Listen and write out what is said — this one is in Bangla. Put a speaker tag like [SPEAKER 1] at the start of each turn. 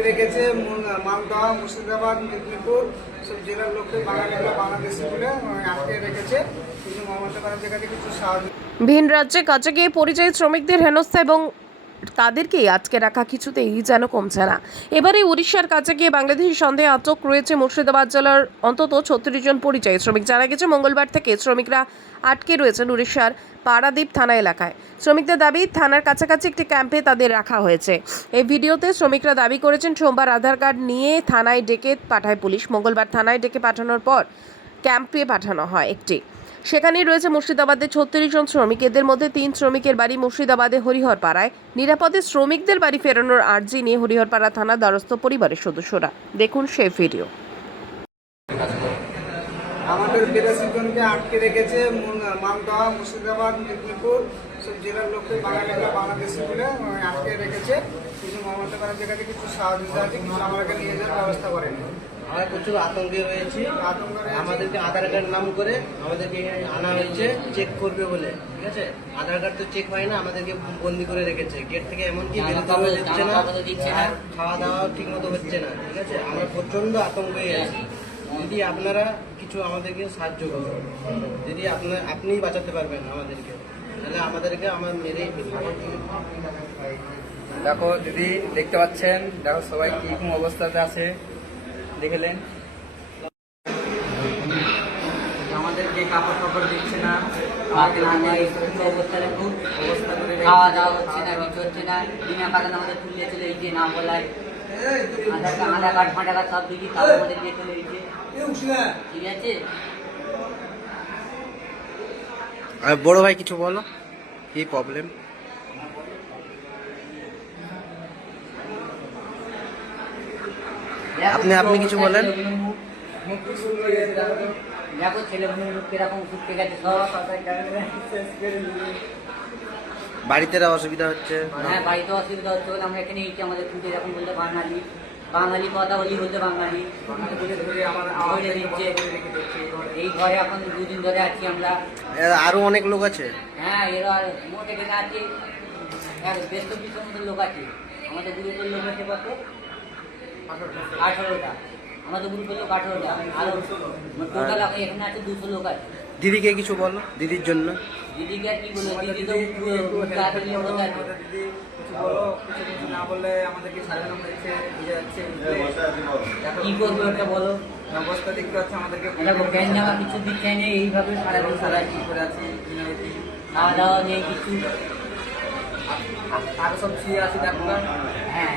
[SPEAKER 1] রেখেছে মুন- মুর্শিদাবাদ মেদিনীপুর সব জেলার লোককে বাঙালিরা বাংলাদেশি বলে। আহ, আটকে রেখেছে। কিন্তু মমতা ব্যানার্জির কাছে কিছু সাহায্য
[SPEAKER 2] ভিন রাজ্যে কাজে গিয়ে পরিযায়ী শ্রমিকদের হেনস্থা এবং তাদেরকেই আজকে রাখা কিছুতেই যেন কমছে না। এবারে উড়িষ্যার কাছে গিয়ে বাংলাদেশি সন্দেহে আটক রয়েছে মুর্শিদাবাদ জেলার অন্তত ছত্রিশ জন পরিযায়ী শ্রমিক। জানা গেছে, মঙ্গলবার থেকে শ্রমিকরা আটকে রয়েছেন উড়িষ্যার পারাদ্বীপ থানা এলাকায়। শ্রমিকদের দাবি, থানার কাছাকাছি একটি ক্যাম্পে তাদের রাখা হয়েছে। এই ভিডিওতে শ্রমিকরা দাবি করেছেন, সোমবার আধার কার্ড নিয়ে থানায় ডেকে পাঠায় পুলিশ। মঙ্গলবার থানায় ডেকে পাঠানোর পর ক্যাম্পে পাঠানো হয় একটি। সেখানেই রয়েছে মুর্শিদাবাদের ছত্রিশ জন শ্রমিক। এদের মধ্যে তিন শ্রমিকের বাড়ি মুর্শিদাবাদে হরিহরপাড়ায়। নিরাপদে শ্রমিকদের বাড়ি ফেরানোর আর্জি নিয়ে হরিহরপাড়া থানা দ্বারস্থ পরিবারের সদস্যরা। দেখুন সেই ভিডিও।
[SPEAKER 1] আমাদের বিরাশি জনকে আটকে রেখেছে মালদহ, মুর্শিদাবাদ, মেদিনীপুর, সব জেলার লোককে বাঙালিরা বাংলাদেশি বলে আটকে রেখেছে। কিন্তু মমতা ব্যানার্জির কাছে কিছু সাহায্য সাহায্য কিছু আমাদেরকে নিয়ে যাওয়ার ব্যবস্থা করেনি।
[SPEAKER 3] আমরা প্রচুর আতঙ্কে রয়েছি। আমাদেরকে আধার কার্ড নাম করে আমাদেরকে আনা হয়েছে চেক করবে বলে ঠিক আছে? আধার কার্ড তো চেক হয় না আমাদেরকে বন্দি করে রেখেছে। গেট থেকে এমনকি বেরোতে দিচ্ছে না। খাওয়া দাওয়া ঠিক মতো হচ্ছে না ঠিক আছে? আমরা প্রচণ্ড আতঙ্কে আছি। যদি আপনারা কিছু আমাদেরকে সাহায্য করুন যদি আপনার আপনিই বাঁচাতে পারবেন আমাদেরকে তাহলে আমাদেরকে আমার মেরে
[SPEAKER 4] দেখো দিদি দেখতে পাচ্ছেন দেখো সবাই কীরকম অবস্থাতে আছে। দেখলেন আমাদেরকে কাপড় ফাপড় দিচ্ছে না।
[SPEAKER 5] আমাদের এই অবস্থানে খুব
[SPEAKER 4] অবস্থা করে
[SPEAKER 5] খাওয়া দাওয়া হচ্ছে না কিছু হচ্ছে না। বিনা কারণে আমাদের তুলে চলে গিয়ে নাম বলায়। আধার কার্ড আধার কার্ড ফাঁটা কার্ড সব দিকে তাও আমাদের দিয়ে চলে গেছে। ঠিক আছে?
[SPEAKER 3] আর বড় ভাই কিছু বলো? কি প্রবলেম আপনি- আপনি কিছু বলেন?
[SPEAKER 5] দেখো ছেলে কীরকম ঘুরতে গেছে
[SPEAKER 3] বাড়িতে অসুবিধা হচ্ছে?
[SPEAKER 5] হ্যাঁ বাড়িতে অসুবিধা হচ্ছে বলে আমরা এখানে এসেছি। আমাদের খুঁজে যখন বলতে বাঙালি। বাঙালি কথা বলি বলতে বাঙালি। ধরে দিচ্ছে এই ঘরে এখন দুদিন ধরে আছি আমরা।
[SPEAKER 3] আরও অনেক লোক আছে?
[SPEAKER 5] হ্যাঁ এরা মোট এখানে আছে। বেশ মতো লোক আছে। আমাদের গ্রুপের লোক আছে আঠারোটা। আমাদের গ্রুপের লোক আঠারোটা? আর টোটাল এখানে আছে দুশো লোক আছে।
[SPEAKER 3] দিদিকে কিছু বলো? দিদির জন্য।
[SPEAKER 5] দিদিকে আর কি বলব দিদি তো কি করব একটা বলো?
[SPEAKER 4] অবস্থা দেখতে পাচ্ছি আমাদেরকে।
[SPEAKER 5] দেখো প্যান জামা কিছু দিচ্ছে নেই এইভাবে
[SPEAKER 4] সারা
[SPEAKER 5] সারা
[SPEAKER 4] কি করে আছি
[SPEAKER 5] খাওয়া দাওয়া নেই কিছু।
[SPEAKER 4] আরও সব শুয়ে আছি দেখো।
[SPEAKER 5] হ্যাঁ।